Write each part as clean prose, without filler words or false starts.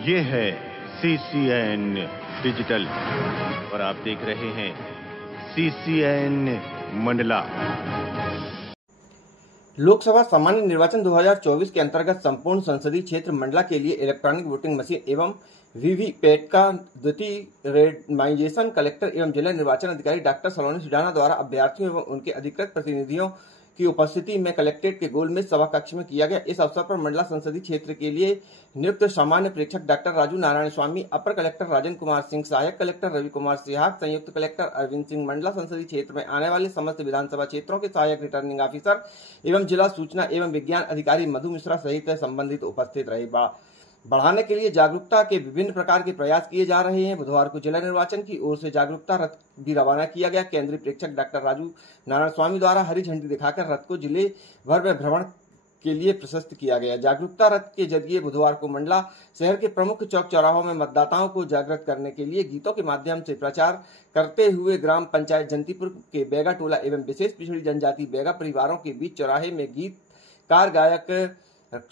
ये है CCN digital और आप देख रहे हैं CCN मंडला। लोकसभा सामान्य निर्वाचन 2024 के अंतर्गत संपूर्ण संसदीय क्षेत्र मंडला के लिए इलेक्ट्रॉनिक वोटिंग मशीन एवं वीवीपैट का द्वितीय रेंडमाइजेशन कलेक्टर एवं जिला निर्वाचन अधिकारी डॉक्टर सलोनी सुडाना द्वारा अभ्यर्थियों एवं उनके अधिकृत प्रतिनिधियों की उपस्थिति में कलेक्ट्रेट के गोलमेज सभा कक्ष में किया गया। इस अवसर पर मंडला संसदीय क्षेत्र के लिए नियुक्त सामान्य प्रेक्षक डॉक्टर राजू नारायण स्वामी, अपर कलेक्टर राजन कुमार सिंह, सहायक कलेक्टर रवि कुमार सिहाग, संयुक्त कलेक्टर अरविंद सिंह, मंडला संसदीय क्षेत्र में आने वाले समस्त विधानसभा क्षेत्रों के सहायक रिटर्निंग ऑफिसर एवं जिला सूचना एवं विज्ञान अधिकारी मधु मिश्रा सहित संबंधित उपस्थित रहे। बढ़ाने के लिए जागरूकता के विभिन्न प्रकार के प्रयास किए जा रहे हैं। बुधवार को जिला निर्वाचन की ओर से जागरूकता रथ भी रवाना किया गया। केंद्रीय प्रेक्षक डॉक्टर राजू नारायण स्वामी द्वारा हरी झंडी दिखाकर रथ को जिले भर में भ्रमण के लिए प्रशस्त किया गया। जागरूकता रथ के जरिए बुधवार को मंडला शहर के प्रमुख चौक चौराहों में मतदाताओं को जागृत करने के लिए गीतों के माध्यम से प्रचार करते हुए ग्राम पंचायत जंतीपुर के बैगा टोला एवं विशेष पिछड़ी जनजाति बैगा परिवारों के बीच चौराहे में गीतकार गायक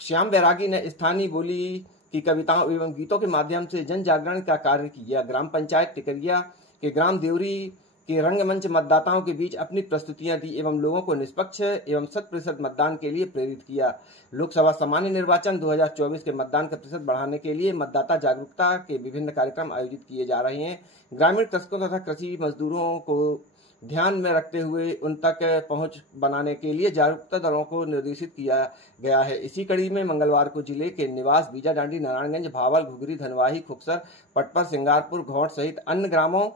श्याम बैरागी ने स्थानीय बोली की कविताओं एवं गीतों के माध्यम से जन जागरण का कार्य किया। ग्राम पंचायत टिकरिया के ग्राम देवरी के रंगमंच मतदाताओं के बीच अपनी प्रस्तुतियां दी एवं लोगों को निष्पक्ष एवं 100% मतदान के लिए प्रेरित किया। लोकसभा सामान्य निर्वाचन 2024 के मतदान का प्रतिशत बढ़ाने के लिए मतदाता जागरूकता के विभिन्न कार्यक्रम आयोजित किए जा रहे हैं। ग्रामीण कृषकों तथा कृषि मजदूरों को ध्यान में रखते हुए उन तक पहुंच बनाने के लिए जागरूकता दलों को निर्देशित किया गया है। इसी कड़ी में मंगलवार को जिले के निवास बीजा डांडी, नारायणगंज, भावल, घुघरी, धनवाही, खुक्सर, पटपर, सिंगारपुर, घोट सहित अन्य ग्रामों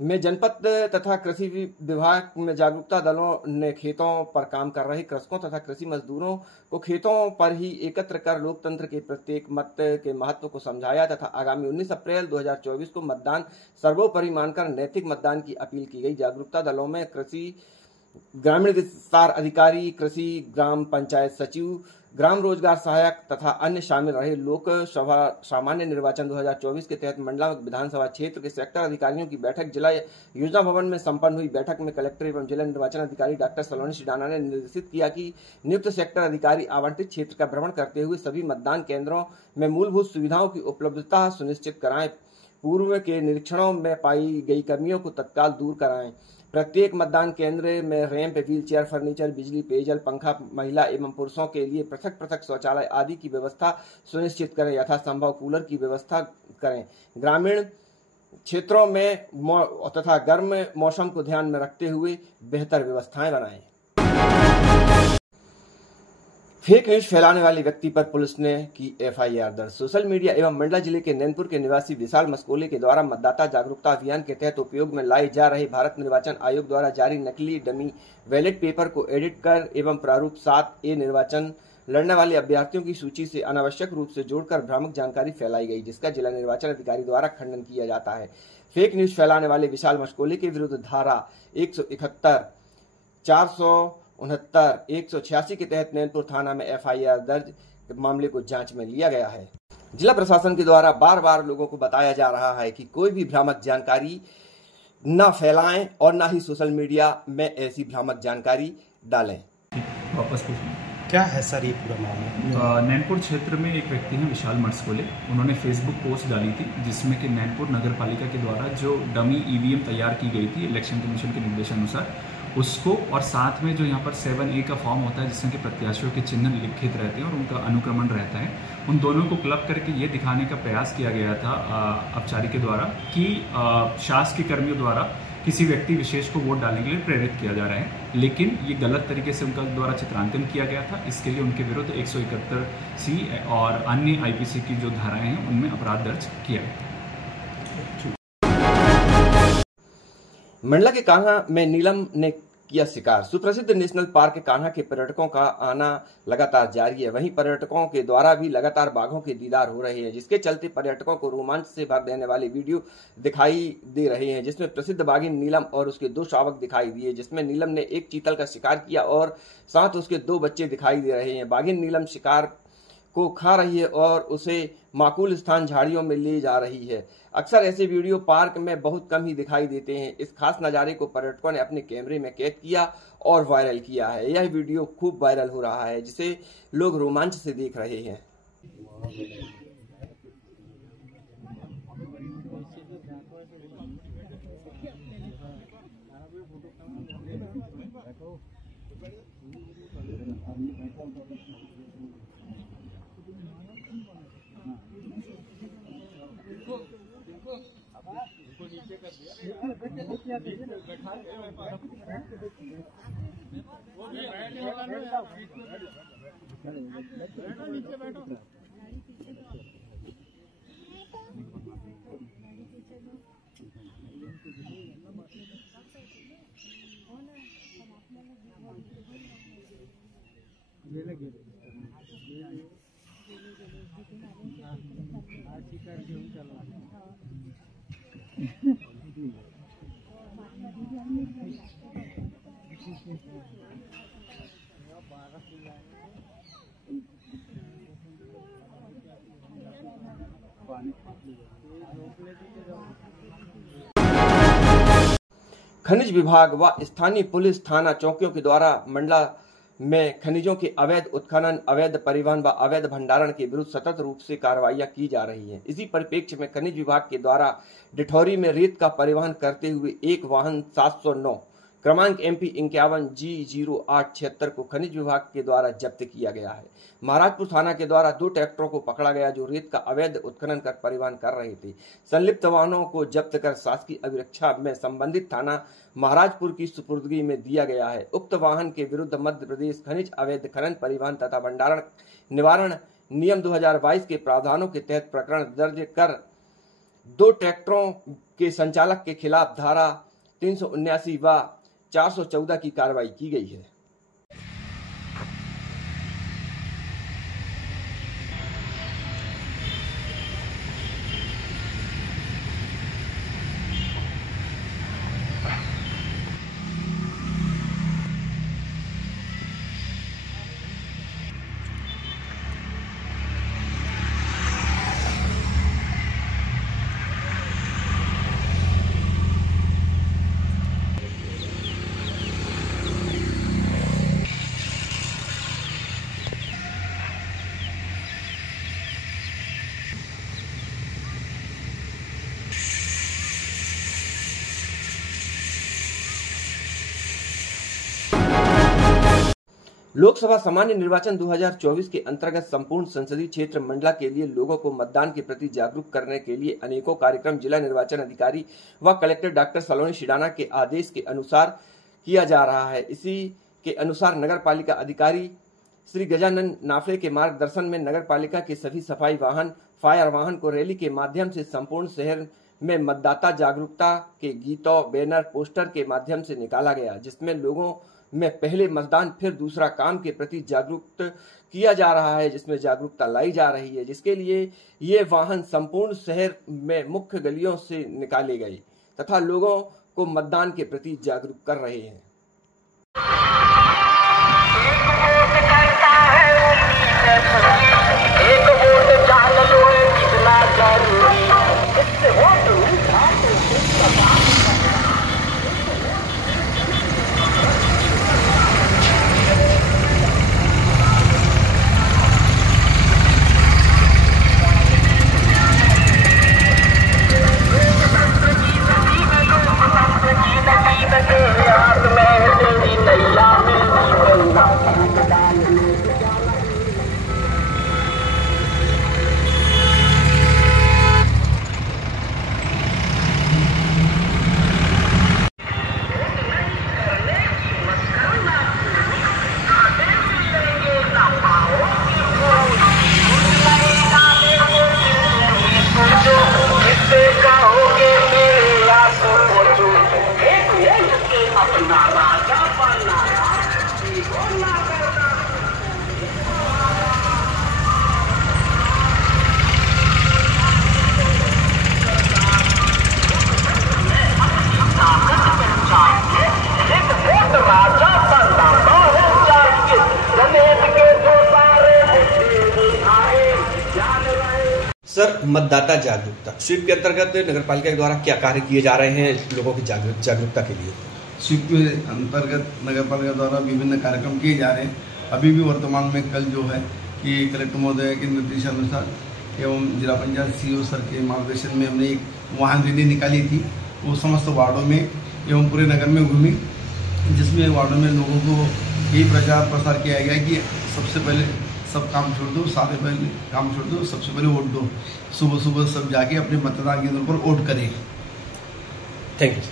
में जनपद तथा कृषि विभाग में जागरूकता दलों ने खेतों पर काम कर रहे कृषकों तथा कृषि मजदूरों को खेतों पर ही एकत्र कर लोकतंत्र के प्रत्येक मत के महत्व को समझाया तथा आगामी 19 अप्रैल 2024 को मतदान सर्वोपरि मानकर नैतिक मतदान की अपील की गई। जागरूकता दलों में कृषि ग्रामीण विस्तार अधिकारी, कृषि ग्राम पंचायत सचिव, ग्राम रोजगार सहायक तथा अन्य शामिल रहे। लोकसभा सामान्य निर्वाचन 2024 के तहत मंडला विधानसभा क्षेत्र के सेक्टर अधिकारियों की बैठक जिला योजना भवन में संपन्न हुई। बैठक में कलेक्टर एवं जिला निर्वाचन अधिकारी डॉक्टर सलोनी सुडाना ने निर्देशित किया कि नियुक्त सेक्टर अधिकारी आवंटित क्षेत्र का भ्रमण करते हुए सभी मतदान केंद्रों में मूलभूत सुविधाओं की उपलब्धता सुनिश्चित कराएं, पूर्व के निरीक्षणों में पाई गई कमियों को तत्काल दूर कराएं, प्रत्येक मतदान केंद्र में रैंप, व्हीलचेयर, फर्नीचर, बिजली, पेयजल, पंखा, महिला एवं पुरुषों के लिए पृथक पृथक शौचालय आदि की व्यवस्था सुनिश्चित करें, यथासंभव कूलर की व्यवस्था करें। ग्रामीण क्षेत्रों में तथा गर्म मौसम को ध्यान में रखते हुए बेहतर व्यवस्थाएं बनाएं। फेक न्यूज फैलाने वाले व्यक्ति पर पुलिस ने की FIR दर्ज। सोशल मीडिया एवं मंडला जिले के नैनपुर के निवासी विशाल मस्कोले के द्वारा मतदाता जागरूकता अभियान के तहत उपयोग में लाई जा रही भारत निर्वाचन आयोग द्वारा जारी नकली डमी बैलेट पेपर को एडिट कर एवं प्रारूप 7A निर्वाचन लड़ने वाले अभ्यर्थियों की सूची से अनावश्यक रूप से जोड़कर भ्रामक जानकारी फैलाई गई, जिसका जिला निर्वाचन अधिकारी द्वारा खंडन किया जाता है। फेक न्यूज फैलाने वाले विशाल मस्कोले के विरुद्ध धारा 171, 469, 186 के तहत नैनपुर थाना में FIR दर्ज मामले को जांच में लिया गया है। जिला प्रशासन के द्वारा बार बार लोगों को बताया जा रहा है कि कोई भी भ्रामक जानकारी न फैलाएं और न ही सोशल मीडिया में ऐसी भ्रामक जानकारी डालें। वापस क्या है सर ये पूरा मामला? नैनपुर क्षेत्र में एक व्यक्ति हैं विशाल मर्सकोले, उन्होंने फेसबुक पोस्ट डाली थी जिसमें कि नैनपुर नगर पालिका के द्वारा जो डमी EVM तैयार की गई थी इलेक्शन कमीशन के निर्देशानुसार उसको, और साथ में जो यहाँ पर 7A का फॉर्म होता है जिसमें कि प्रत्याशियों के चिन्ह लिखित रहते हैं और उनका अनुक्रमण रहता है, उन दोनों को क्लब करके ये दिखाने का प्रयास किया गया था अपचारी के द्वारा कि शासकीय कर्मियों द्वारा किसी व्यक्ति विशेष को वोट डालने के लिए प्रेरित किया जा रहा है, लेकिन ये गलत तरीके से उनका द्वारा चित्रांकन किया गया था। इसके लिए उनके विरुद्ध 171C और अन्य IPC की जो धाराएं हैं उनमें अपराध दर्ज किया गया। मंडला के कान्हा में नीलम ने किया शिकार। सुप्रसिद्ध नेशनल पार्क कान्हा के पर्यटकों का आना लगातार जारी है। वहीं पर्यटकों के द्वारा भी लगातार बाघों के दीदार हो रहे हैं, जिसके चलते पर्यटकों को रोमांच से भर देने वाले वीडियो दिखाई दे रहे हैं, जिसमें प्रसिद्ध बाघिन नीलम और उसके 2 शावक दिखाई दिए, जिसमें नीलम ने एक चीतल का शिकार किया और साथ उसके 2 बच्चे दिखाई दे रहे हैं। बाघिन नीलम शिकार को खा रही है और उसे माकूल स्थान झाड़ियों में ले जा रही है। अक्सर ऐसे वीडियो पार्क में बहुत कम ही दिखाई देते हैं। इस खास नज़ारे को पर्यटकों ने अपने कैमरे में कैद किया और वायरल किया है। यह वीडियो खूब वायरल हो रहा है, जिसे लोग रोमांच से देख रहे हैं। क्या है सर ये पूरा मामला? मंडला के कान्हा में नीलम ने किया शिकार। सुप्रसिद्ध नेशनल पार्क कान्हा के पर्यटकों का आना लगातार जारी है। वहीं पर्यटकों के द्वारा भी लगातार बाघों के दीदार हो रहे हैं, जिसके चलते पर्यटकों को रोमांच से भर देने वाले वीडियो दिखाई दे रहे हैं। अक्सर ऐसे वीडियो पार्क में बहुत कम ही दिखाई देते हैं। इस खास नज़ारे को पर्यटकों ने अपने कैमरे में कैद किया और वायरल किया है। यह वीडियो खूब वायरल हो रहा है, जिसे लोग रोमांच से देख रहे हैं। खनिज विभाग व स्थानीय पुलिस थाना चौकियों के द्वारा मंडला में खनिजों के अवैध उत्खनन, अवैध परिवहन व अवैध भंडारण के विरुद्ध सतत रूप से कार्रवाइयां की जा रही हैं। इसी परिप्रेक्ष्य में खनिज विभाग के द्वारा डिठौरी में रेत का परिवहन करते हुए एक वाहन 709 क्रमांक MP 51G0876 को खनिज विभाग के द्वारा जब्त किया गया है। महाराजपुर थाना के द्वारा 2 ट्रैक्टरों को पकड़ा गया जो रेत का अवैध उत्खनन कर परिवहन कर रहे थे। संलिप्त वाहनों को जब्त कर शासकीय अभिरक्षा में संबंधित थाना महाराजपुर की सुपुर्दगी में दिया गया है। उक्त वाहन के विरुद्ध मध्य प्रदेश खनिज अवैध खनन, परिवहन तथा भंडारण निवारण नियम 2022 के प्रावधानों के तहत प्रकरण दर्ज कर 2 ट्रैक्टरों के संचालक के खिलाफ धारा 379 व 414 की कार्रवाई की गई है। लोकसभा सामान्य निर्वाचन 2024 के अंतर्गत संपूर्ण संसदीय क्षेत्र मंडला के लिए लोगों को मतदान के प्रति जागरूक करने के लिए अनेकों कार्यक्रम जिला निर्वाचन अधिकारी व कलेक्टर डॉक्टर सलोनी शिडाना के आदेश के अनुसार किया जा रहा है। इसी के अनुसार नगर पालिका अधिकारी श्री गजानन नाफले के मार्गदर्शन में नगर पालिका के सभी सफाई वाहन, फायर वाहन को रैली के माध्यम से संपूर्ण शहर में मतदाता जागरूकता के गीतों, बैनर, पोस्टर के माध्यम से निकाला गया, जिसमें लोगों में पहले मतदान फिर दूसरा काम के प्रति जागरूक किया जा रहा है, जिसमें जागरूकता लाई जा रही है, जिसके लिए ये वाहन संपूर्ण शहर में मुख्य गलियों से निकाले गए तथा लोगों को मतदान के प्रति जागरूक कर रहे हैं। सर, मतदाता जागरूकता स्वीप के अंतर्गत नगर पालिका के द्वारा क्या कार्य किए जा रहे हैं लोगों की जागरूकता के लिए? स्वीप के अंतर्गत नगर पालिका द्वारा विभिन्न कार्यक्रम किए जा रहे हैं। अभी भी वर्तमान में कल जो है कि कलेक्टर महोदय के निर्देशानुसार एवं जिला पंचायत CO सर के मार्गदर्शन में हमने एक वाहन रैली निकाली थी। वो समस्त वार्डों में एवं पूरे नगर में घूमी, जिसमें वार्डों में लोगों को यही प्रचार प्रसार किया गया कि सबसे पहले सब काम छोड़ दो, सारे पहले काम छोड़ दो, सबसे पहले वोट दो। सुबह सुबह सब जाके अपने मतदान केंद्र पर वोट करें। Thank you.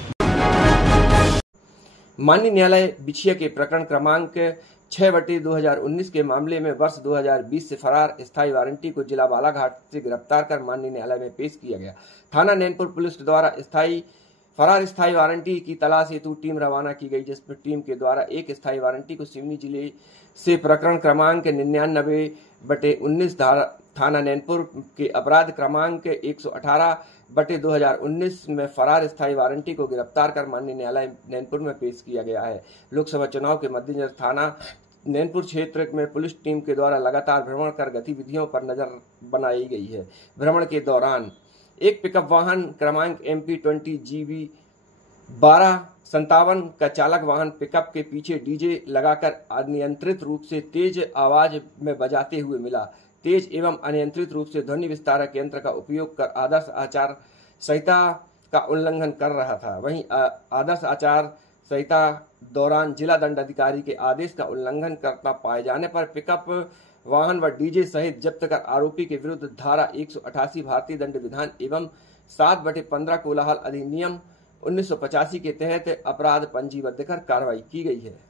माननीय न्यायालय बिछिया के प्रकरण क्रमांक 6/2019 के मामले में वर्ष 2020 से फरार स्थायी वारंटी को जिला बालाघाट से गिरफ्तार कर माननीय न्यायालय में पेश किया गया। थाना नैनपुर पुलिस द्वारा फरार स्थायी वारंटी की तलाश हेतु टीम रवाना की गई, जिसमें टीम के द्वारा एक स्थायी वारंटी को सिवनी जिले से प्रकरण क्रमांक 99/19 थाना नैनपुर के अपराध क्रमांक 118/2019 में फरार स्थायी वारंटी को गिरफ्तार कर माननीय न्यायालय नैनपुर में पेश किया गया है। लोकसभा चुनाव के मद्देनजर थाना नैनपुर क्षेत्र में पुलिस टीम के द्वारा लगातार भ्रमण कर गतिविधियों पर नजर बनाई गई है। भ्रमण के दौरान एक पिकअप वाहन क्रमांक MP 20 GB 1257 का चालक वाहन पिकअप के पीछे डीजे लगाकर अनियंत्रित रूप से तेज आवाज में बजाते हुए मिला। तेज एवं अनियंत्रित रूप से ध्वनि विस्तारक यंत्र का उपयोग कर आदर्श आचार संहिता का उल्लंघन कर रहा था। वहीं आदर्श आचार संहिता दौरान जिला दंडाधिकारी के आदेश का उल्लंघन करता पाए जाने पर पिकअप वाहन व डीजे सहित जब्त कर आरोपी के विरुद्ध धारा 188 भारतीय दंड विधान एवं 7/15 कोलाहल अधिनियम 1985 के तहत अपराध पंजीबद्ध कर कार्रवाई की गई है।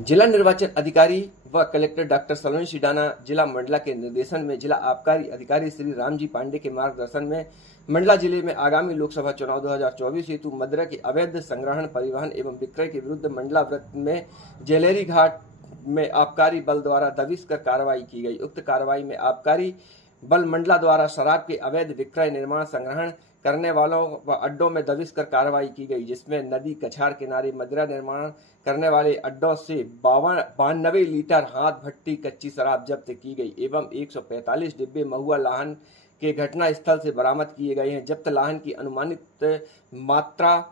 जिला निर्वाचन अधिकारी व कलेक्टर डॉक्टर सलोनी सिडाना जिला मंडला के निर्देशन में जिला आबकारी अधिकारी श्री रामजी पांडे के मार्गदर्शन में मंडला जिले में आगामी लोकसभा चुनाव 2024 हेतु मदिरा के अवैध संग्रहण, परिवहन एवं विक्रय के विरुद्ध मंडला वृत्त में जेलेरी घाट में आबकारी बल द्वारा दबिश कर कार्रवाई की गई। उक्त कार्रवाई में आबकारी बल मंडला द्वारा शराब के अवैध विक्रय, निर्माण, संग्रहण करने वालों व अड्डों में दबिश कर कार्रवाई की गई, जिसमें नदी कछार किनारे मदिरा निर्माण करने वाले अड्डों से 92 लीटर हाथ भट्टी कच्ची शराब जब्त की गई एवं 145 डिब्बे महुआ लाहन के घटना स्थल से बरामद किए गए हैं। जब्त लाहन की अनुमानित मात्रा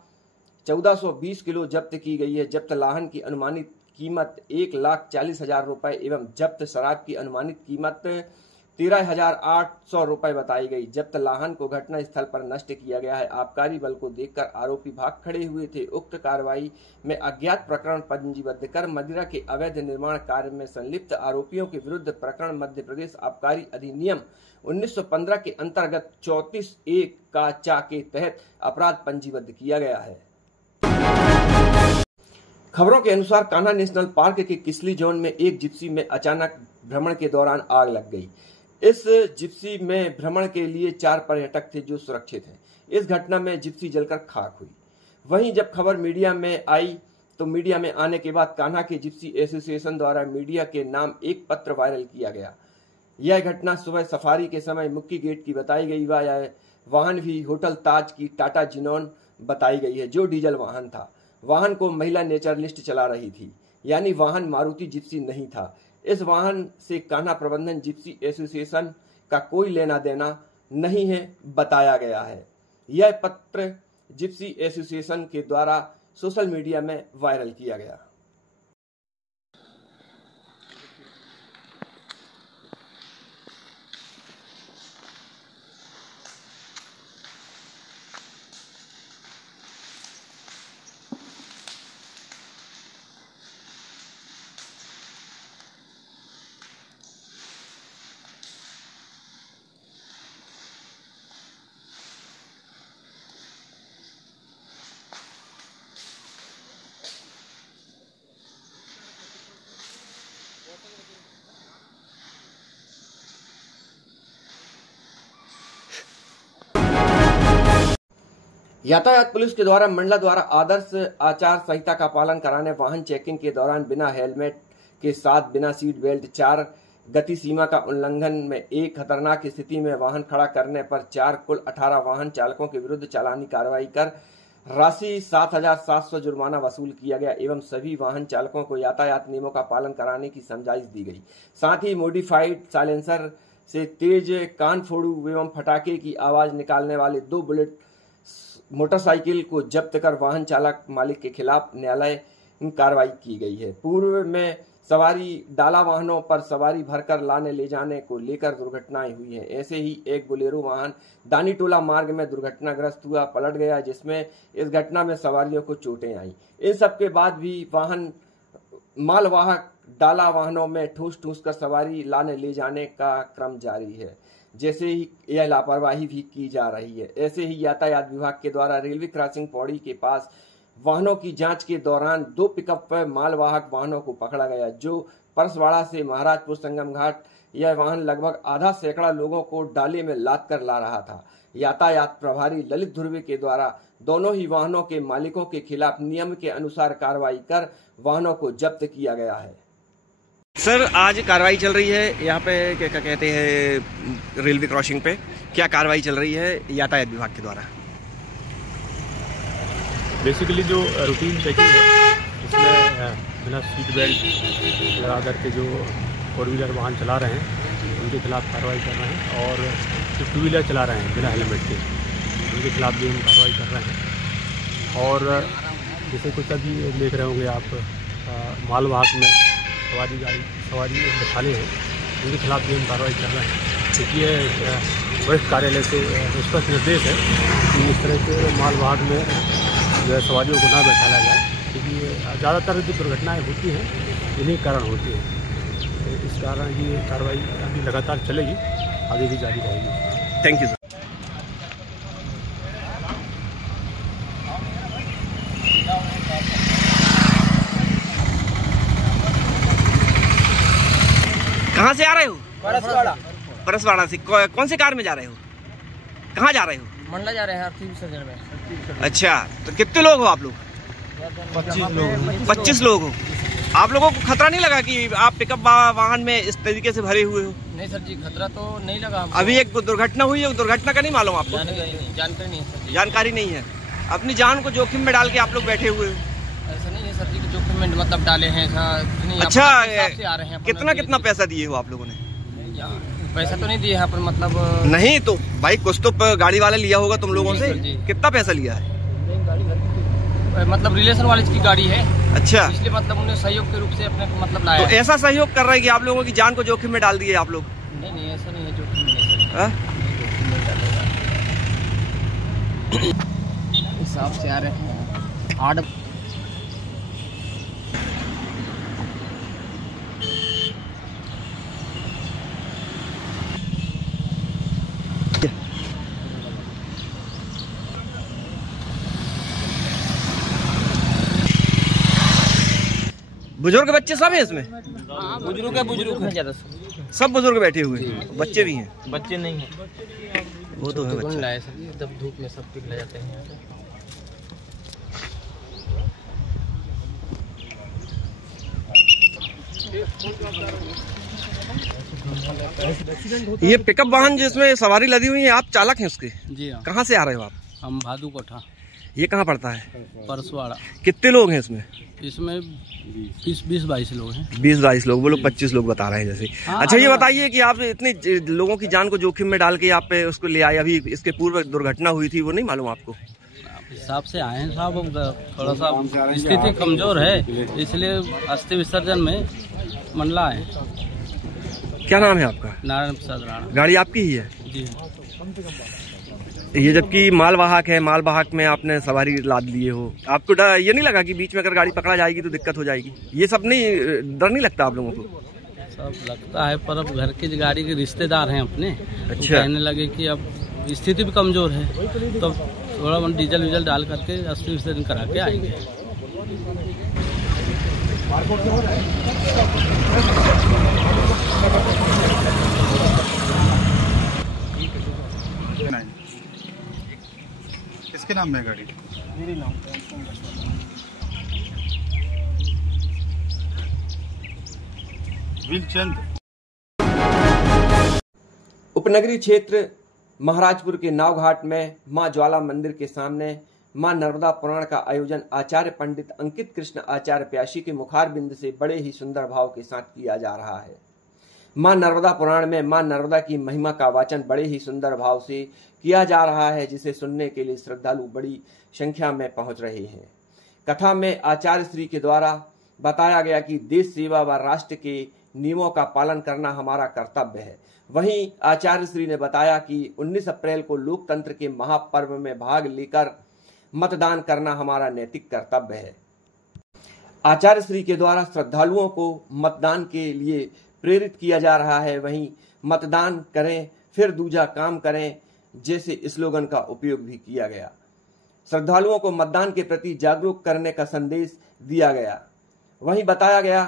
1420 किलो जब्त की गई है। जब्त लाहन की अनुमानित कीमत 1,40,000 रुपए एवं जब्त शराब की अनुमानित कीमत 13,800 रुपए बताई गई। जब्त लाहन को घटना स्थल पर नष्ट किया गया है। आबकारी बल को देखकर आरोपी भाग खड़े हुए थे। उक्त कार्रवाई में अज्ञात प्रकरण पंजीबद्ध कर मदिरा के अवैध निर्माण कार्य में संलिप्त आरोपियों के विरुद्ध प्रकरण मध्य प्रदेश आबकारी अधिनियम 1915 के अंतर्गत 34(1) का चा के तहत अपराध पंजीबद्ध किया गया है। खबरों के अनुसार कान्हा नेशनल पार्क के किसली जोन में एक जिप्सी में अचानक भ्रमण के दौरान आग लग गई। इस जिप्सी में भ्रमण के लिए 4 पर्यटक थे जो सुरक्षित हैं। इस घटना में जिप्सी जलकर खाक हुई। वहीं जब खबर मीडिया में आई तो मीडिया में आने के बाद कान्हा के जिप्सी एसोसिएशन द्वारा मीडिया के नाम एक पत्र वायरल किया गया। यह घटना सुबह सफारी के समय मुक्की गेट की बताई गई। यह वाहन भी होटल ताज की टाटा जिनोन बताई गई है, जो डीजल वाहन था। वाहन को महिला नेचरलिस्ट चला रही थी, यानी वाहन मारुति जिप्सी नहीं था। इस वाहन से कान्हा प्रबंधन जिप्सी एसोसिएशन का कोई लेना देना नहीं है बताया गया है। यह पत्र जिप्सी एसोसिएशन के द्वारा सोशल मीडिया में वायरल किया गया। यातायात पुलिस के द्वारा मंडला द्वारा आदर्श आचार संहिता का पालन कराने वाहन चेकिंग के दौरान बिना हेलमेट के साथ बिना सीट बेल्ट, 4 गति सीमा का उल्लंघन में 1 खतरनाक स्थिति में वाहन खड़ा करने पर 4 कुल 18 वाहन चालकों के विरुद्ध चालानी कार्रवाई कर राशि 7,700 जुर्माना वसूल किया गया एवं सभी वाहन चालकों को यातायात नियमों का पालन कराने की समझाइश दी गई। साथ ही मॉडिफाइड साइलेंसर से तेज कान फोड़ू एवं फटाके की आवाज निकालने वाले 2 बुलेट मोटरसाइकिल को जब्त कर वाहन चालक मालिक के खिलाफ न्यायालय कार्रवाई की गई है। पूर्व में सवारी डाला वाहनों पर सवारी भरकर लाने ले जाने को लेकर दुर्घटनाएं हुई हैं। ऐसे ही एक बोलेरो वाहन दानीटोला मार्ग में दुर्घटनाग्रस्त हुआ, पलट गया, जिसमें इस घटना में सवारियों को चोटें आई। इन सब के बाद भी वाहन मालवाहक डाला वाहनों में ठूस कर सवारी लाने ले जाने का क्रम जारी है। जैसे ही यह लापरवाही भी की जा रही है। ऐसे ही यातायात विभाग के द्वारा रेलवे क्रॉसिंग पौड़ी के पास वाहनों की जांच के दौरान 2 पिकअप पर मालवाहक वाहनों को पकड़ा गया, जो परसवाड़ा से महाराजपुर संगम घाट। यह वाहन लगभग आधा सैकड़ा लोगों को डाले में लाद कर ला रहा था। यातायात प्रभारी ललित ध्रुवे के द्वारा दोनों ही वाहनों के मालिकों के खिलाफ नियम के अनुसार कार्रवाई कर वाहनों को जब्त किया गया है। सर, आज कार्रवाई चल रही है यहाँ पे, क्या कहते हैं, रेलवे क्रॉसिंग पे क्या कार्रवाई चल रही है यातायात विभाग के द्वारा? बेसिकली जो रूटीन चेकिंग है इसमें बिना सीट बेल्ट लगा करके जो 4 व्हीलर वाहन चला रहे हैं उनके खिलाफ कार्रवाई कर रहे हैं, और जो 2 व्हीलर चला रहे हैं बिना हेलमेट के उनके खिलाफ भी हम कार्रवाई कर रहे हैं। और जैसे कुछ अभी देख रहे होंगे आप मालवाहक में सवारी बैठाले हैं, उनके खिलाफ भी हम कार्रवाई कर रहे हैं, क्योंकि ये वरिष्ठ कार्यालय से स्पष्ट निर्देश है कि इस तरह से मालवाहक में जो है सवारियों को ना बैठाया जाए, क्योंकि ज़्यादातर जो दुर्घटनाएं होती हैं इन्हीं कारण होती हैं। तो इस कारण ये कार्रवाई अभी लगातार चलेगी, आगे भी जारी रहेगी। Thank you sir. कहाँ से आ रहे हो? परसवाड़ा से। कौन से कार में जा रहे हो? कहाँ जा रहे हो? मंडला जा रहे हैं अर्थी विसर्जन में। अच्छा, तो कितने लोग हो आप लोग? 25 लोग हो। आप लोगों को खतरा नहीं लगा कि आप पिकअप वाहन में इस तरीके से भरे हुए हो? नहीं सर जी, खतरा तो नहीं लगा हमको। अभी एक दुर्घटना हुई है, दुर्घटना का नहीं मालूम आपको? जानकारी नहीं है। जानकारी नहीं है। अपनी जान को जोखिम में डाल के आप लोग बैठे हुए हो? ऐसा नहीं है सर जी कि जोखिम में मतलब डाले हैं। अच्छा, आ रहे हैं। कितना पैसा दिए हो आप लोगों ने? पैसा तो नहीं दिए यहाँ पर, मतलब नहीं तो भाई कुछ तो गाड़ी वाला लिया होगा तुम लोगों से। कितना पैसा लिया है? मतलब रिलेशन वाले की गाड़ी है। अच्छा, इसलिए मतलब उन्हें सहयोग के रूप से अपने को मतलब लाया। तो ऐसा सहयोग कर रहा है कि आप लोगों की जान को जोखिम में डाल दिए आप लोग? नहीं ऐसा नहीं है, जोखिम में नहीं। हिसाब से आ रहे हैं 8। बुजुर्ग बच्चे सब हैं इसमें? बुजुर्ग है ज्यादा। सब बुजुर्ग बैठे हुए हैं, बच्चे भी हैं? बच्चे नहीं है, वो तो है बच्चे। लाए सर, जब धूप में सब पिघल जाते हैं। ये पिकअप वाहन जिसमें सवारी लदी हुई है, आप चालक हैं उसके? जी हाँ। कहाँ से आ रहे हो आप? हम भादू कोठा। ये कहाँ पड़ता है? परसवाड़ा। कितने लोग हैं इसमें? इसमें 20-22 लोग हैं। 20-22 लोग, वो लोग 25 लोग बता रहे हैं जैसे। अच्छा, ये बताइए कि आप इतने लोगों की जान को जोखिम में डाल के आप पे उसको ले आए, अभी इसके पूर्व दुर्घटना हुई थी, वो नहीं मालूम आपको? हिसाब से आए हैं साहब, थोड़ा सा स्थिति कमजोर है, इसलिए अस्थि विसर्जन में मंडला है। क्या नाम है आपका? नारायण प्रसाद राणा। गाड़ी आपकी ही है? जी। ये जबकि मालवाहक है, मालवाहक में आपने सवारी लाद लिए हो, आपको ये नहीं लगा कि बीच में अगर गाड़ी पकड़ा जाएगी तो दिक्कत हो जाएगी? ये सब नहीं, डर नहीं लगता आप लोगों को? सब लगता है, पर अब घर की गाड़ी के रिश्तेदार हैं अपने। अच्छा। तो कहने लगे कि अब स्थिति भी कमजोर है, तो थोड़ा डीजल वीजल डाल करके अस्थि विसर्जन करा के आएंगे। किसके नाम में गाड़ी? मेरे नाम। विलचंद। उपनगरीय क्षेत्र महाराजपुर के नावघाट में मां ज्वाला मंदिर के सामने मां नर्मदा पुराण का आयोजन आचार्य पंडित अंकित कृष्ण आचार्य प्यासी के मुखार बिंद से बड़े ही सुंदर भाव के साथ किया जा रहा है। मां नर्मदा पुराण में मां नर्मदा की महिमा का वाचन बड़े ही सुंदर भाव से किया जा रहा है, जिसे सुनने के लिए श्रद्धालु बड़ी संख्या में पहुंच रहे हैं। कथा में आचार्य श्री के द्वारा बताया गया कि देश सेवा व राष्ट्र के नियमों का पालन करना हमारा कर्तव्य है। वहीं आचार्य श्री ने बताया कि 19 अप्रैल को लोकतंत्र के महापर्व में भाग लेकर मतदान करना हमारा नैतिक कर्तव्य है। आचार्य श्री के द्वारा श्रद्धालुओं को मतदान के लिए प्रेरित किया जा रहा है। वहीं मतदान करें फिर दूजा काम करें जैसे स्लोगन का उपयोग भी किया गया। श्रद्धालुओं को मतदान के प्रति जागरूक करने का संदेश दिया गया। वहीं बताया गया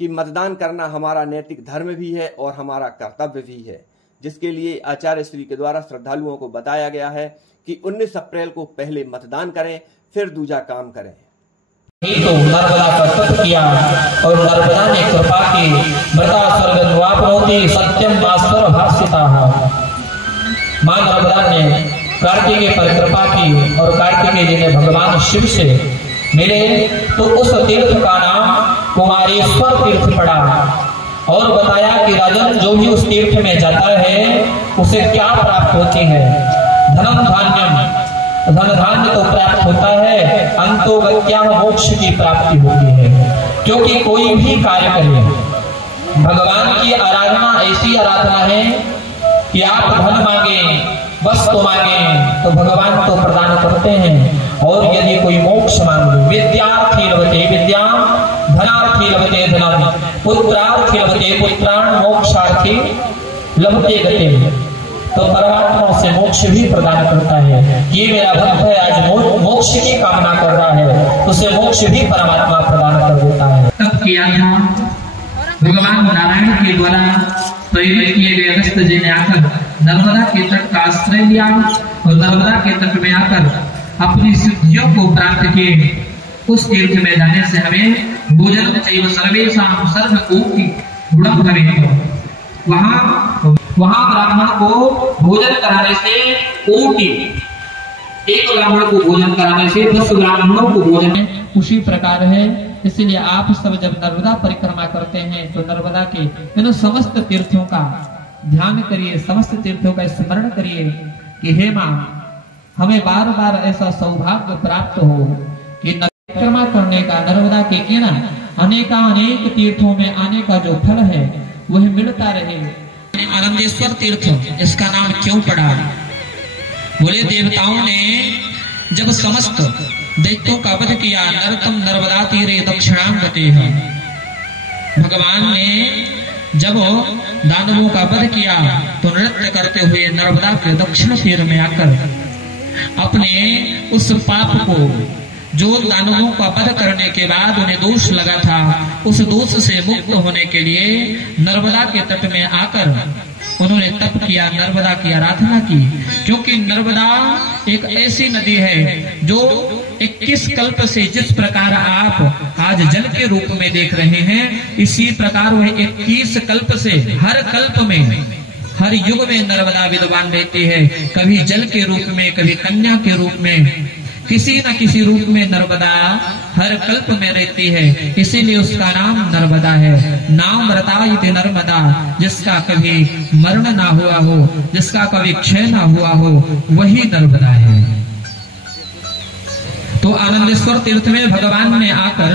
कि मतदान करना हमारा नैतिक धर्म भी है और हमारा कर्तव्य भी है, जिसके लिए आचार्य श्री के द्वारा श्रद्धालुओं को बताया गया है कि 19 अप्रैल को पहले मतदान करें, फिर दूजा काम करें। तो नर्मदा का तप किया और नर्मदा ने कृपा की, मृता स्वर्गद्वापनोति सत्यम भास्कर भास्यता। मां नर्मदा ने कार्तिकेय पर कृपा की और कार्तिकेय जी ने भगवान शिव से मिले तो उस तीर्थ का नाम कुमारेश्वर तीर्थ पड़ा और बताया कि राजन जो भी उस तीर्थ में जाता है उसे क्या प्राप्त होती है। धनम धान्यम, धन धान्य तो प्राप्त होता है, अंतोगत्या मोक्ष की प्राप्ति होती है। क्योंकि कोई भी कार्य करे, भगवान की आराधना ऐसी आराधना है कि आप धन मांगे, वस्तु मांगे तो भगवान तो प्रदान करते हैं, और यदि कोई मोक्ष मांगे, विद्यार्थी लभते विद्याम, धनार्थी लभते धनम, पुत्रार्थी लभते पुत्रान, मोक्षार्थी लभते गते, तो परमात्मा से मोक्ष भी प्रदान करता है। ये मेरा भक्त है, आज मोक्ष की कामना कर रहा है, तो उसे मोक्ष भी परमात्मा प्रदान कर देता है। तब किया था भगवान नारायण के द्वारा प्रेरित किए गए अगस्त्य जी ने आकर नर्मदा के तट का आश्रय लिया और नर्मदा के तट में आकर अपनी सिद्धियों को प्राप्त किए। उस तीर्थ में जाने से हमें भोजन चाहिए, सर्वेषां सर्वकोटि गुणं भवेत्। वहां ब्राह्मण को भोजन कराने से कोटि, एक ब्राह्मण को भोजन कराने से 10 ब्राह्मणों को भोजन, उसी प्रकार है। इसलिए आप सब जब नर्मदा परिक्रमा करते हैं तो नर्मदा के इन समस्त तीर्थों का ध्यान करिए, समस्त तीर्थों का स्मरण करिए कि हे मां, हमें बार बार ऐसा सौभाग्य प्राप्त हो कि परिक्रमा करने का, नर्मदा के किनारे अनेक तीर्थों में आने का जो फल है वह मिलता रहे। आनंदेश्वर तीर्थ इसका नाम क्यों पड़ा? बोले देवताओं ने जब समस्त दैत्यों का वध किया, नरतम नर्मदा तीरे दक्षिणाम गतेह, भगवान ने जब दानवों का वध किया तो नृत्य करते हुए नर्मदा के दक्षिण तीर में आकर अपने उस पाप को, जो दानवों का वध करने के बाद उन्हें दोष लगा था, उस दोष से मुक्त होने के लिए नर्मदा के तट में आकर उन्होंने तप किया, नर्मदा की आराधना की। क्योंकि नर्मदा एक ऐसी नदी है जो 21 कल्प से, जिस प्रकार आप आज जल के रूप में देख रहे हैं, इसी प्रकार वह 21 कल्प से हर कल्प में, हर युग में नर्मदा विद्यमान रहती है। कभी जल के रूप में, कभी कन्या के रूप में, किसी न किसी रूप में नर्मदा हर कल्प में रहती है। इसीलिए उसका नाम नर्मदा है। नाम व्रता इति नर्मदा, जिसका कभी मरण ना हुआ हो, जिसका कभी क्षय ना हुआ हो, वही नर्मदा है। तो आनंदेश्वर तीर्थ में भगवान ने आकर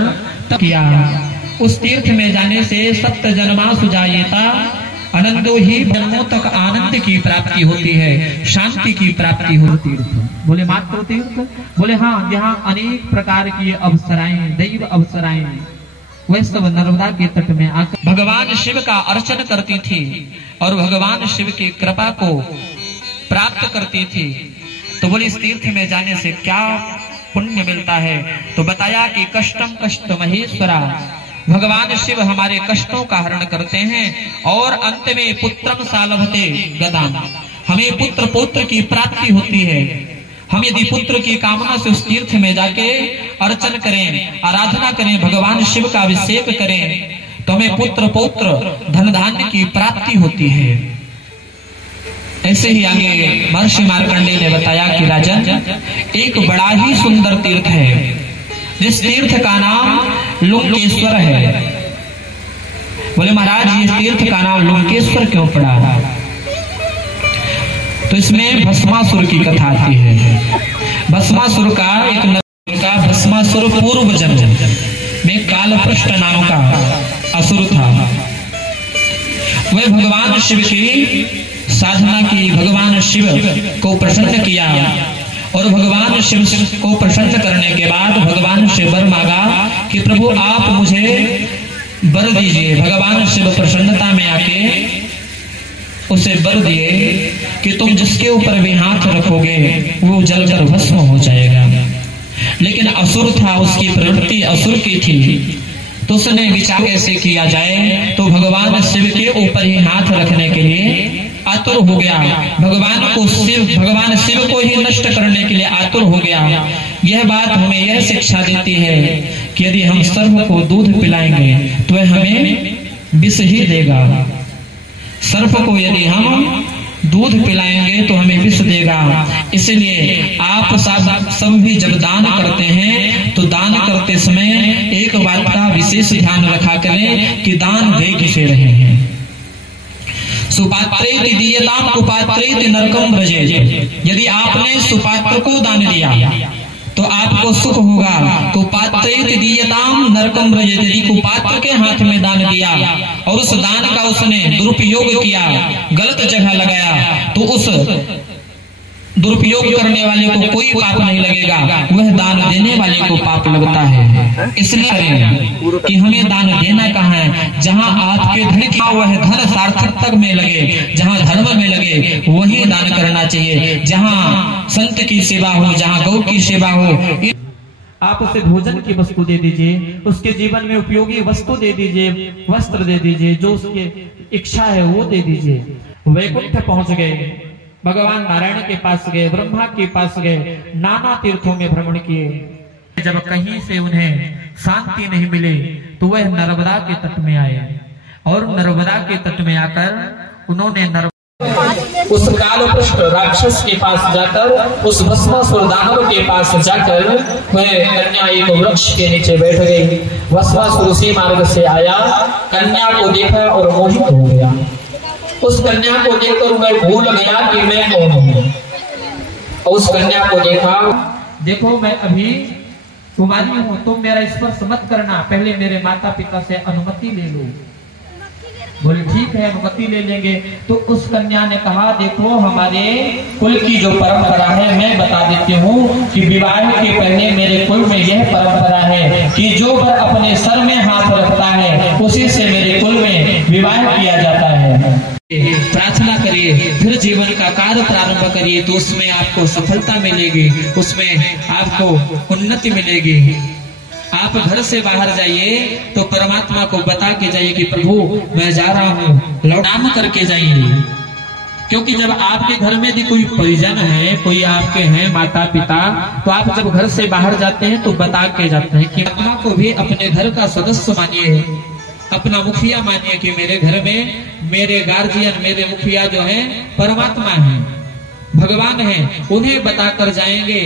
तप किया। उस तीर्थ में जाने से सप्त जन्मा सुजायेता, अनंतो ही जन्मों तक आनंद की प्राप्ति होती है, शांति की प्राप्ति होती है। बोले मात्र तीर्थ? बोले हाँ, यहाँ अनेक प्रकार की अवसराएं, दैव अवसराएं वह सब नर्मदा के तट में आकर भगवान शिव का अर्चन करती थी और भगवान शिव की कृपा को प्राप्त करती थी। तो बोले इस तीर्थ में जाने से क्या पुण्य मिलता है? तो बताया कि कष्टम कष्ट महेश्वरा, भगवान शिव हमारे कष्टों का हरण करते हैं और अंत में पुत्रम सालभते गदाम, हमें पुत्र पौत्र की प्राप्ति होती है। हम यदि पुत्र की कामना से उस तीर्थ में जाके अर्चन करें, आराधना करें, भगवान शिव का अभिषेक करें, तो हमें पुत्र पौत्र धन धान्य की प्राप्ति होती है। ऐसे ही आगे महर्षि मार्कंडेय ने बताया कि राजन, एक बड़ा ही सुंदर तीर्थ है, जिस तीर्थ का नाम लुंकेश्वर है। बोले महाराज, इस तीर्थ का नाम लुंकेश्वर क्यों पड़ा? तो इसमें भस्मासुर की कथा आती है। भस्मासुर का एक नदी का, भस्मासुर पूर्व जन्म में कालपृष्ठ नाम का असुर था। वह भगवान शिव की साधना की, भगवान शिव को प्रसन्न किया और भगवान शिव को प्रसन्न करने के बाद भगवान शिव वर मांगा कि प्रभु आप मुझे वर दीजिए। भगवान शिव प्रसन्नता में आके उसे वर दिए कि तुम जिसके ऊपर भी हाथ रखोगे वो जलकर भस्म हो जाएगा। लेकिन असुर था, उसकी प्रवृत्ति असुर की थी। तो उसने विचार कैसे किया जाए, तो भगवान शिव के ऊपर ही हाथ रखने के लिए आतुर हो गया। भगवान शिव को ही नष्ट करने के लिए आतुर हो गया। यह बात हमें यह शिक्षा देती है कि यदि हम सर्प को दूध पिलाएंगे तो वह हमें विष ही देगा। सर्प को यदि हम दूध पिलाएंगे तो हमें विष देगा। इसलिए आप सब भी जब दान करते हैं तो दान करते समय एक बात का विशेष ध्यान रखा करें कि दान दे किसे रहे हैं। सुपात्रेति दीयताम कुपात्रेति नरकम व्रजेत। यदि आपने सुपात्र को दान दिया तो आपको सुख होगा। कुपात्रेति दीयताम नरकम व्रजेत। यदि कुपात्र के हाथ में दान दिया और उस दान का उसने दुरुपयोग किया, गलत जगह लगाया, तो उस दुरुपयोग करने वाले को कोई पाप नहीं लगेगा, वह दान देने वाले को पाप लगता है। इसलिए कि हमें दान देना कहाँ है, जहाँ आपके धन का वह धन सार्थकता में लगे, जहाँ धर्म में लगे वही दान करना चाहिए। जहाँ संत की सेवा हो, जहाँ गौ की सेवा हो, आप उसे भोजन की वस्तु दे दीजिए, उसके जीवन में उपयोगी वस्तु दे दीजिए, वस्त्र दे दीजिए, जो उसकी इच्छा है वो दे दीजिए। वैकुंठ पहुंच गए, भगवान नारायण के पास गए, ब्रह्मा के पास गए, नाना तीर्थों में भ्रमण किए। जब कहीं से उन्हें शांति नहीं मिले तो वह नर्मदा के तट में आए और नर्मदा के तट में आकर उन्होंने उस कालपृष्ठ राक्षस के पास जाकर, उस भस्मासुर दानव के पास जाकर वह कन्या एक वृक्ष के नीचे बैठ गई। भस्मासुर उसी मार्ग से आया, कन्या को देखा और मोहित हो गया। उस कन्या को देखकर मैं भूल गया कि मैं कौन हूँ। उस कन्या को देखा, देखो मैं अभी कुमारी हूँ, तुम मेरा स्पर्श मत करना, पहले मेरे माता पिता से अनुमति ले लो। बोले ठीक है, अनुमति ले लेंगे। तो उस कन्या ने कहा, देखो हमारे कुल की जो परंपरा है मैं बता देती हूँ कि विवाह के पहले मेरे कुल में यह परंपरा है कि जो वर अपने सर में हाथ रखता है उसी से मेरे कुल में विवाह किया जाता है। प्रार्थना करिए, फिर जीवन का कार्य प्रारंभ करिए, तो उसमें आपको सफलता मिलेगी, उसमें आपको उन्नति मिलेगी। आप घर से बाहर जाइए तो परमात्मा को बता के जाइए कि प्रभु मैं जा रहा हूँ, लौटाम करके जाइए। क्योंकि जब आपके घर में भी कोई परिजन है, कोई आपके हैं माता पिता, तो आप जब घर से बाहर जाते हैं तो बता के जाते हैं कि आत्मा को भी अपने घर का सदस्य मानिए, अपना मुखिया मानिए कि मेरे घर में मेरे गार्जियन, मेरे मुखिया जो है परमात्मा है, भगवान है। उन्हें बताकर जाएंगे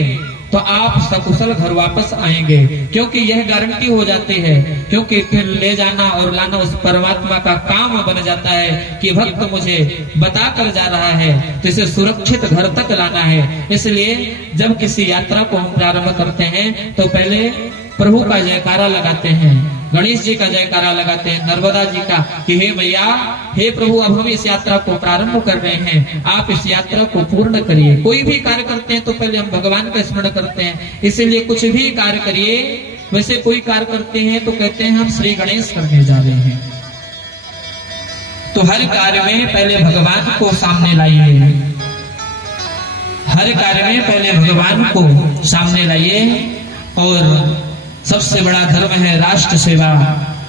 तो आप सकुशल घर वापस आएंगे, क्योंकि यह गारंटी हो जाती है। क्योंकि फिर ले जाना और लाना उस परमात्मा का काम बन जाता है कि भक्त मुझे बताकर जा रहा है तो इसे सुरक्षित घर तक लाना है। इसलिए जब किसी यात्रा को हम प्रारंभ करते हैं तो पहले प्रभु का जयकारा लगाते हैं, गणेश जी का जयकारा लगाते हैं, नर्मदा जी का कि हे मैया, हे प्रभु, अब हम इस यात्रा को प्रारंभ कर रहे हैं, आप इस यात्रा को पूर्ण करिए। कोई भी कार्य करते हैं तो पहले हम भगवान का स्मरण करते हैं। इसीलिए कुछ भी कार्य करिए, वैसे कोई कार्य करते हैं तो कहते हैं हम श्री गणेश करने जा रहे हैं। तो हर कार्य में पहले भगवान को सामने लाइए, हर कार्य में पहले भगवान को सामने लाइए। और सबसे बड़ा धर्म है राष्ट्र सेवा।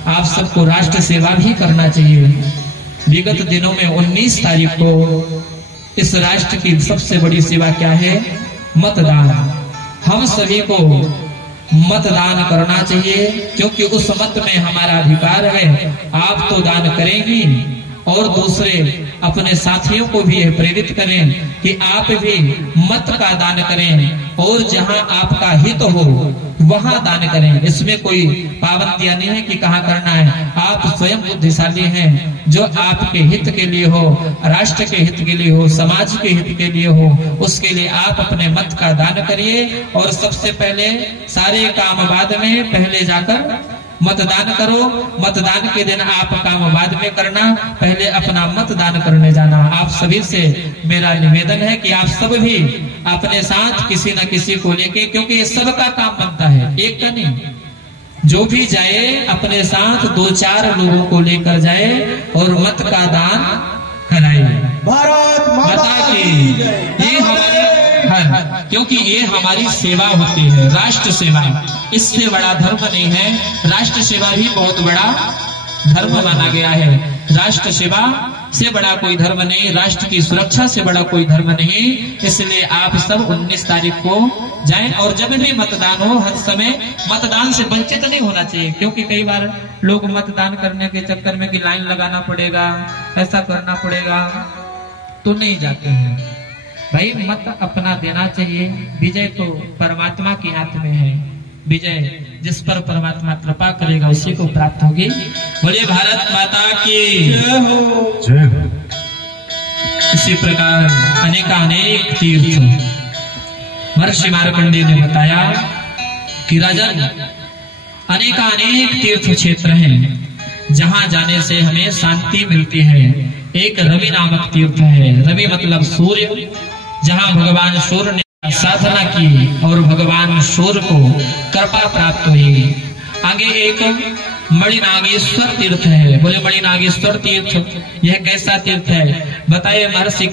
आप सबको राष्ट्र सेवा भी करना चाहिए। विगत दिनों में 19 तारीख को इस राष्ट्र की सबसे बड़ी सेवा क्या है? मतदान। हम सभी को मतदान करना चाहिए, क्योंकि उस मत में हमारा अधिकार है। आप तो दान करेंगी और दूसरे अपने साथियों को भी प्रेरित करें कि आप भी मत का दान करें, और जहां आपका हित हो वहां दान करें। इसमें कोई पाबंदियां नहीं है कि कहाँ करना है। आप स्वयं बुद्धिशाली हैं, जो आपके हित के लिए हो, राष्ट्र के हित के लिए हो, समाज के हित के लिए हो, उसके लिए आप अपने मत का दान करिए। और सबसे पहले सारे काम बाद में, पहले जाकर मतदान करो। मतदान के दिन आप काम बाद में करना, पहले अपना मतदान करने जाना। आप सभी से मेरा निवेदन है कि आप सब भी अपने साथ किसी न किसी को लेके, क्योंकि ये सबका काम बनता है, एक का नहीं। जो भी जाए अपने साथ 2-4 लोगों को लेकर जाए और मत का दान कराए। भारत माता की जय। ये हमारे क्योंकि ये हमारी सेवा होती है, राष्ट्र सेवा। इससे बड़ा धर्म नहीं है। राष्ट्र सेवा भी बहुत बड़ा धर्म माना गया है। राष्ट्र सेवा से बड़ा कोई धर्म नहीं, राष्ट्र की सुरक्षा से बड़ा कोई धर्म नहीं। इसलिए आप सब 19 तारीख को जाएं और जब भी मतदान हो हर समय मतदान से वंचित नहीं होना चाहिए, क्योंकि कई बार लोग मतदान करने के चक्कर में कि लाइन लगाना पड़ेगा, ऐसा करना पड़ेगा, तो नहीं जाते हैं। भाई मत अपना देना चाहिए। विजय तो परमात्मा के हाथ में है। विजय जिस पर परमात्मा कृपा करेगा उसी को प्राप्त होगी। बोले भारत माता की जय हो। इसी प्रकार अनेकानेक तीर्थ महर्षि मार्कंडेय ने बताया कि राजन अनेकानेक तीर्थ क्षेत्र हैं जहां जाने से हमें शांति मिलती है। एक रवि नामक तीर्थ है। रवि मतलब सूर्य, जहां भगवान सूर्य ने साधना की और भगवान सूर्य को कृपा प्राप्त हुई। आगे एक मणिनागेश्वर तीर्थ है। बोले मणिनागेश्वर तीर्थ यह कैसा तीर्थ है? बताए महर्षि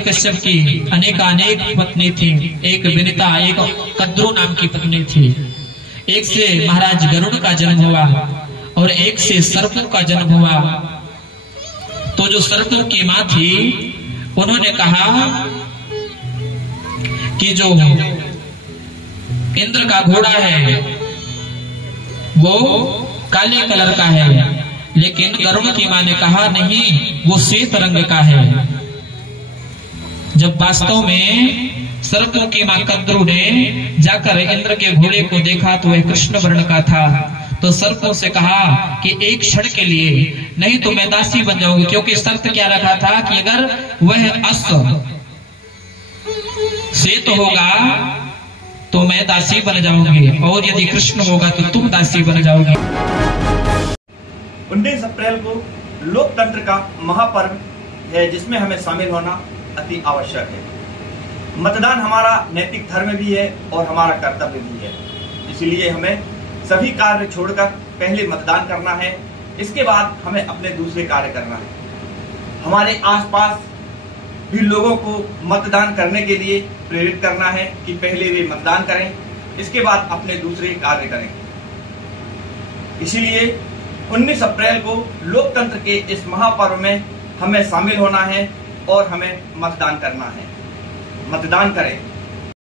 कश्यप की अनेकानेक पत्नी थी। एक विनिता, एक कद्रू नाम की पत्नी थी। एक से महाराज गरुड़ का जन्म हुआ और एक से सर्पों का जन्म हुआ। तो जो सर्पों की मां थी उन्होंने कहा कि जो इंद्र का घोड़ा है वो काले कलर का है, लेकिन गरुड़ की मां ने कहा नहीं, वो श्वेत रंग का है। जब वास्तव में सर्पों की मां कद्रू ने जाकर इंद्र के घोड़े को देखा तो वह कृष्ण वर्ण का था। तो सर्पों से कहा कि एक क्षण के लिए, नहीं तो मैं दासी बन जाऊंगी, क्योंकि शर्त क्या रखा था कि अगर वह अश्व श्वेत होगा तो मैं दासी बन जाऊंगी, और यदि कृष्ण होगा तो तुम दासी बन जाओगी। 19 अप्रैल को लोकतंत्र का महापर्व है, जिसमें हमें शामिल होना अति आवश्यक है। मतदान हमारा नैतिक धर्म भी है और हमारा कर्तव्य भी है। इसलिए हमें सभी कार्य छोड़कर पहले मतदान करना है, इसके बाद हमें अपने दूसरे कार्य करना है। हमारे आसपास भी लोगों को मतदान करने के लिए प्रेरित करना है कि पहले वे मतदान करें, इसके बाद अपने दूसरे कार्य करें। इसीलिए 19 अप्रैल को लोकतंत्र के इस महापर्व में हमें शामिल होना है और हमें मतदान करना है। मतदान करें।